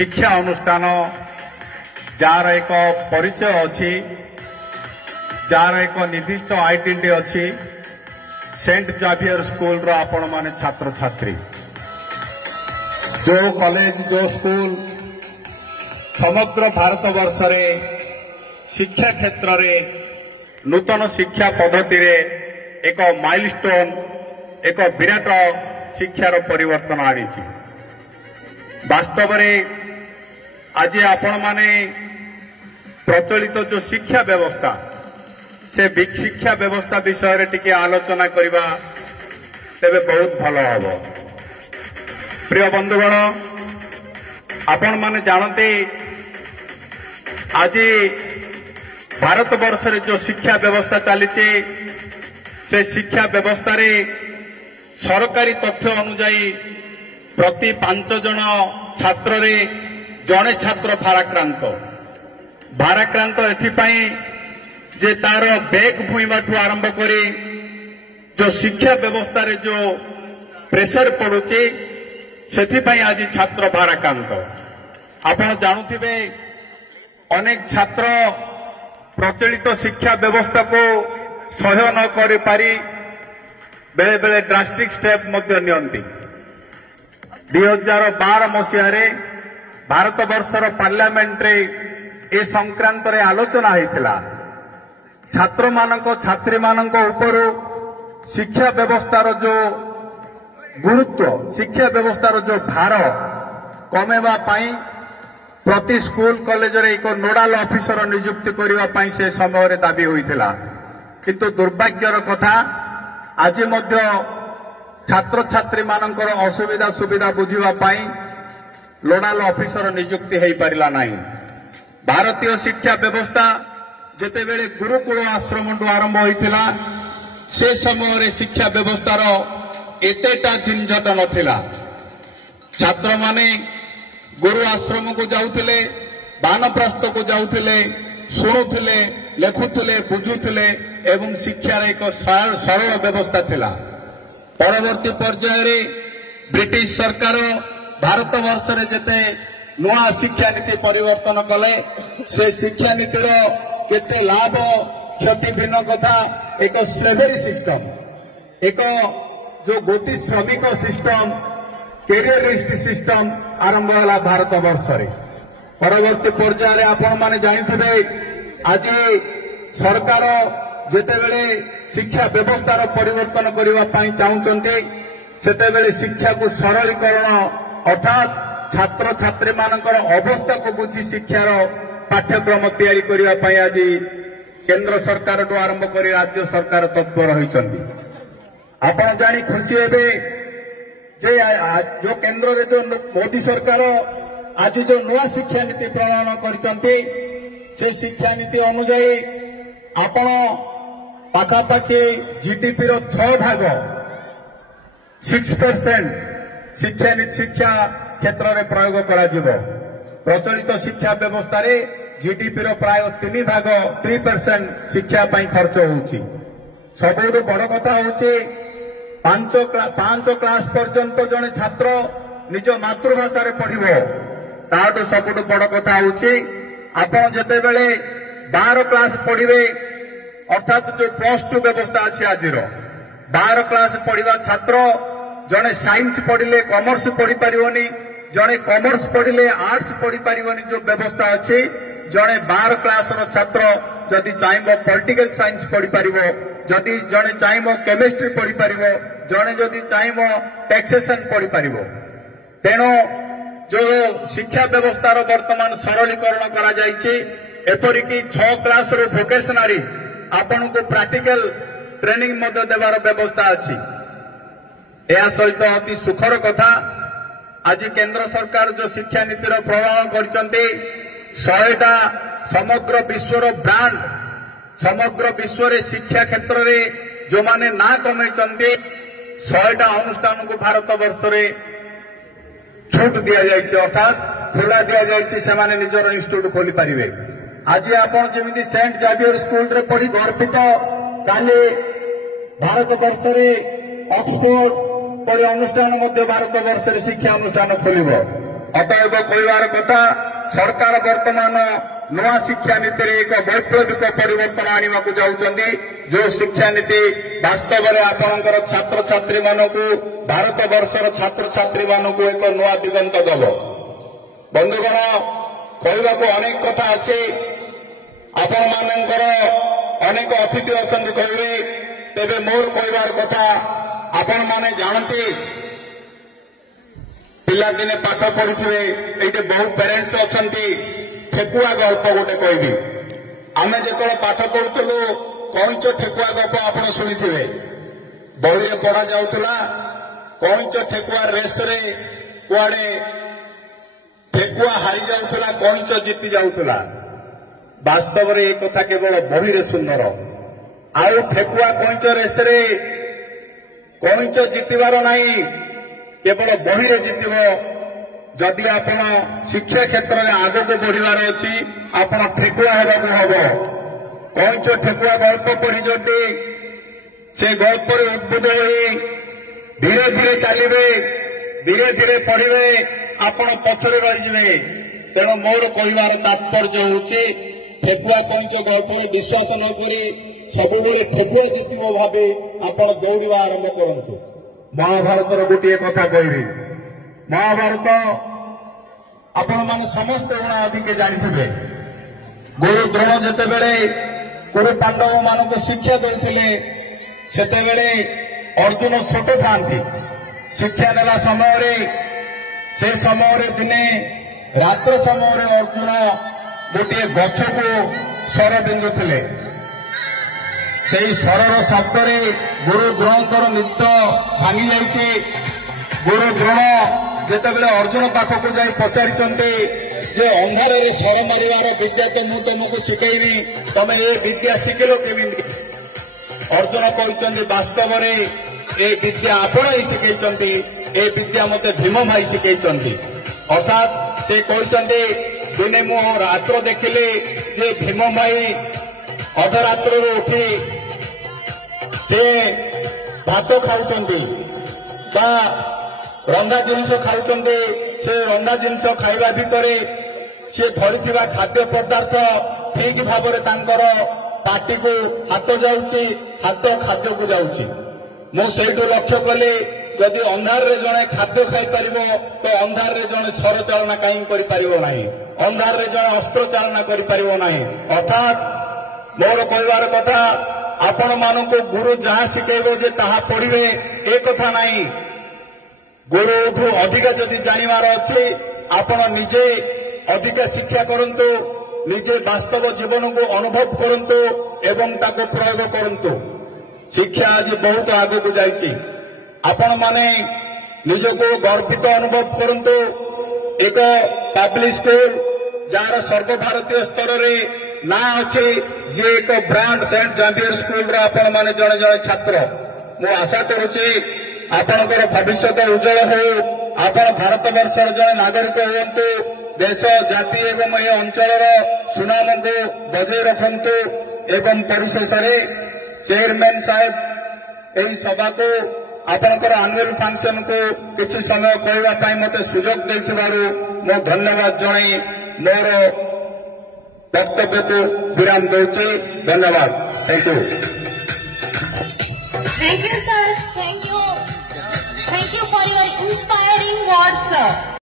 शिक्षा अनुष्ठान जार एक परिचय अच्छी जार एक निर्दिष्ट आइडेंटिटी अच्छी सेंट जावियर स्कूल रो आपण माने छात्र छात्री जो कॉलेज जो स्कूल समग्र भारत वर्ष रे शिक्षा क्षेत्र रे नूतन शिक्षा पद्धति रे एक माइलस्टोन एक विराट शिक्षार परिवर्तन आनी वास्तव में आज आपण माने प्रचलित जो शिक्षा व्यवस्था से शिक्षा व्यवस्था विषय रे टिके आलोचना करबा तेबे बहुत भलो हबो। प्रिय बंधुगण आपण माने जानते आज भारत वर्ष रे जो शिक्षा व्यवस्था चली से शिक्षा व्यवस्था रे सरकारी तथ्य अनुजाई प्रति 5 जन छात्र रे जड़े छात्र भाराक्रांत एथिपाई जे तार बैग भूइमाठू आरंभ करी जो शिक्षा व्यवस्था रे जो प्रेशर पड़ुचे सेथिपाई आज छात्र भाराक्रांत। आपण जानुथिबे अनेक छात्र प्रचलित शिक्षा व्यवस्था को सहन न कर पारी बेले बेले ड्रास्टिक स्टेप मध्य नियंती। 2012 मसीह भारत वर्षर पार्लियामेंट रे ए संक्रांत रे आलोचना होइथिला। छात्र मानक छात्री मानक ऊपर शिक्षा व्यवस्थार जो गुरुत्व शिक्षा व्यवस्थार जो भार कमेवा पाई प्रति स्कूल कॉलेज रे एक नोडाल ऑफिसर नियुक्ति करबा पाई से समय रे दाबी होइथिला। किंतु दुर्भाग्यर कथा आज मध्य छात्र छात्री मानकर असुविधा सुविधा बुझिबा पाई नोडाल ऑफिसर नियुक्ति हो पारिला नहीं। भारतीय शिक्षा व्यवस्था जेते बेले गुरुकुल आश्रम आरंभ होइथिला से समय रे शिक्षा व्यवस्थार एतेटा झंझट नथिला। छात्र माने गुरु आश्रम को जाउथिले बानप्रस्थ को जाउथिले शुणुथिले लेखुथिले बुझुथिले एवं शिक्षार एक सरल व्यवस्था थिला। परवर्ती पर्याय रे ब्रिटिश सरकार भारत वर्ष रे जेते नुआ शिक्षा नीति परिवर्तन कले से शिक्षा नीतिर केते लाभ क्षति भिन्न कथा एक स्लेवरी सिस्टम एक जो गोटी श्रमिक सिस्टम कैरियरिस्ट सिस्टम आरंभ होला भारत वर्ष रे। परवर्ती पर्याय रे आपण माने जानिथिबे आज सरकार जेतेबेले शिक्षा व्यवस्थार परिवर्तन करबा पाई चाहुचंती सेतेबेले शिक्षा को सरलीकरण अर्थात छात्र छात्री मानकर अवस्था को बुझी शिक्षार पाठ्यक्रम तैयारी करबा पाई आज केंद्र सरकार तो आरंभ करी राज्य सरकार तत्पर होइचंती। आपण जानी खुशी हेबे जे जो केंद्र रे जो मोदी सरकार आज जो नया शिक्षा नीति प्रणयन करिसंती से शिक्षा नीति अनुसार आपण पाखापाखि जीडीपी रो 6 भाग 6% शिक्षा क्षेत्र में प्रयोग करा जिवो। प्रचलित शिक्षा व्यवस्था रे जीडीपी रो प्राय 3 भाग 3% शिक्षा पाई खर्च होउची। सबुठु बड़ कथा होउची 5 क्लास पर्यंत जने छात्र निज मातृभाषा रे पढ़िबो ताटो सबुठु बड़ कथा होउची आपण जेते बेले 12 क्लास पढ़िबे अर्थात जो +2 व्यवस्था अच्छी आज 12 क्लास पढ़ा छात्र जड़े साइंस पढ़िले कॉमर्स पढ़ी पारिबनी जड़े कॉमर्स पढ़िले आर्ट्स पढ़ी पारिबनी जो व्यवस्था अच्छी जड़े 12 क्लास रो छात्र जदि चाहिए पॉलिटिकल साइंस पढ़ी पारिबो जदि जड़े चाहिए केमिस्ट्री पढ़ी पारिबो जड़े जदि चाहिए टैक्सेशन पढ़ी पारिबो। तेणु जो शिक्षा व्यवस्था वर्तमान सरलीकरण करा जायछि एपरिकी 6 क्लास रो वोकेशनरी आपण को प्रैक्टिकल ट्रेनिंग मध्य देवार व्यवस्था अच्छी। यह सहित अति सुखर कथा आज केंद्र सरकार जो शिक्षा नीतिर प्रवाह करचंती 100टा समग्र विश्वर ब्रांड समग्र विश्व रे शिक्षा क्षेत्र रे जो माने ना कमेचंती 100टा अनुष्ठान को भारत वर्ष रे छूट दिया जायछि अर्थात खुला दिया जायछि से माने निजर इंस्टीट्यूट खोली पारिबे। आज आपण जेमिति सेंट जावियर स्कूल रे पढ़ी गर्वित काले भारत वर्ष रे ऑक्सफोर्ड पढ़ी अनुष्ठान मध्य भारत वर्ष रे शिक्षा अनुष्ठान खोलिबो। अतएव कहवार कथा सरकार वर्तमान नवा शिक्षा नीति एक वैप्लविक परिवर्तन आने को जाऊँगी जो शिक्षा नीति वास्तव में आपणकर छात्र छात्री मानक भारत वर्षर छात्र छात्री मानक एक नवा दिगंत दब। बंधुगण कहवा अनेक कथा अच्छे आपण मानकर अनेक अतिथि अच्छा कहे तेरे मोर कहवार कथा आपण माने जानते पिला दिने पाठ पढ़ुवे ये बहु पेरेन्ट्स अच्छा ठेकुआ गल्प गोटे कहबी आम जो पाठ पढ़ुलु कईच ठेकुआ गप आप शुणी बही में पढ़ा जाऊला कईच ठेकुआ रेस रे कुआड़े ठेकुआ हारी जाऊला कईच जीति जाऊला। वास्तव में एक कथा केवल बही रे सुंदर आउ ठेकुआ कईच रेस रे कईच जीतबार नहीं केवल बही रे जीतब। जदि आप शिक्षा क्षेत्र में आग को बढ़वार अच्छी आप ठेकुआ होगा हम कईच ठेकुआ गल्प पढ़ी जदि से गल्प उद्बुद्ध हो धीरे धीरे चलिए धीरे धीरे पढ़े आपण पछरे रही। तेणु मोर कहवार तात्पर्य होची ठेकुआ कईच गल्प विश्वास न करी सब ठेकुआ जीतब भावे आप दौड़ा आरंभ करते। महाभारतर गोटे कथा कहबी महाभारत आपण मान समस्त गुण अधिक जानी गुरु द्रोण जितेबले कुरु पांडव मान को शिक्षा देते सेतेबले अर्जुन छोट था शिक्षा नेला समय से समय दिने रात्र समय अर्जुन गोटे गछ को स्वर बिंदुले से स्वरर शब्द गुरु द्रोणकर नित्य भांगी जाइए। गुरु द्रोण जितेबले अर्जुन पाखक जाई पचारि जे अंधार स्वर मारिवार विद्या तो मु तुमको शिखेबी तमे ये विद्या शिखिल केमी। अर्जुन कहते वास्तव में ये विद्या आपण ही शिखई ए विद्या मते भीम भाई शिखई अर्थात से कहते दिने मु रात्र देखिले जे भीम भाई अधरात्र उठी से भात खाऊंती रंधा जिनस खाऊं से रंधा जिनस खाइबा भितर सी धरी खाद्य पदार्थ ठीक भाव पार्टी को हाथ जाऊँगी हाथ खाद्य को जाऊँगी मुझे लक्ष्य कली जदि अंधार रे जड़े खाद्य खाई पार तो अंधार रे जड़े स्वर चालना कहीं करना अंधार रे जड़े अस्त्र चालना करना। अर्थात मोर कहवार कथा आपण मानक गुरु जहाँ शिखेब जे ताहा पढ़िबे ए कथा नहीं। गुरु अधिका जदि जानिबार अच्छी आपण निजे अधिका शिक्षा करंतु निजे वास्तव जीवन को अनुभव करंतु एवं ताको प्रयोग करंतु। शिक्षा आज बहुत आग को जाइए आपण माने निजको गर्वित अनुभव करंतु। एक पब्लिक स्कूल जार सर्वभारतीय स्तर रे ना अच्छे जे एक ब्रांड सेंट जावियर स्कूल आपण माने जड़े जड़े छात्र मु आशा करुच्ची आपणकर भविष्य उज्जवल हो आपण भारत वर्षर जड़े नागरिक हूँ देश जाति एवं ए अंचल सुनाम को बजाय रखु एवं परिशेष चेयरमैन साहेब यही सभा को आपणकर आनुअल फंक्शन को किसी समय कहवाई मत सुजोग देथिबारु मो धन्यवाद जणाई मोर वक्तव्य को विराम दूचे। धन्यवाद। Thank you. Thank you, sir. Thank you for your inspiring words, sir.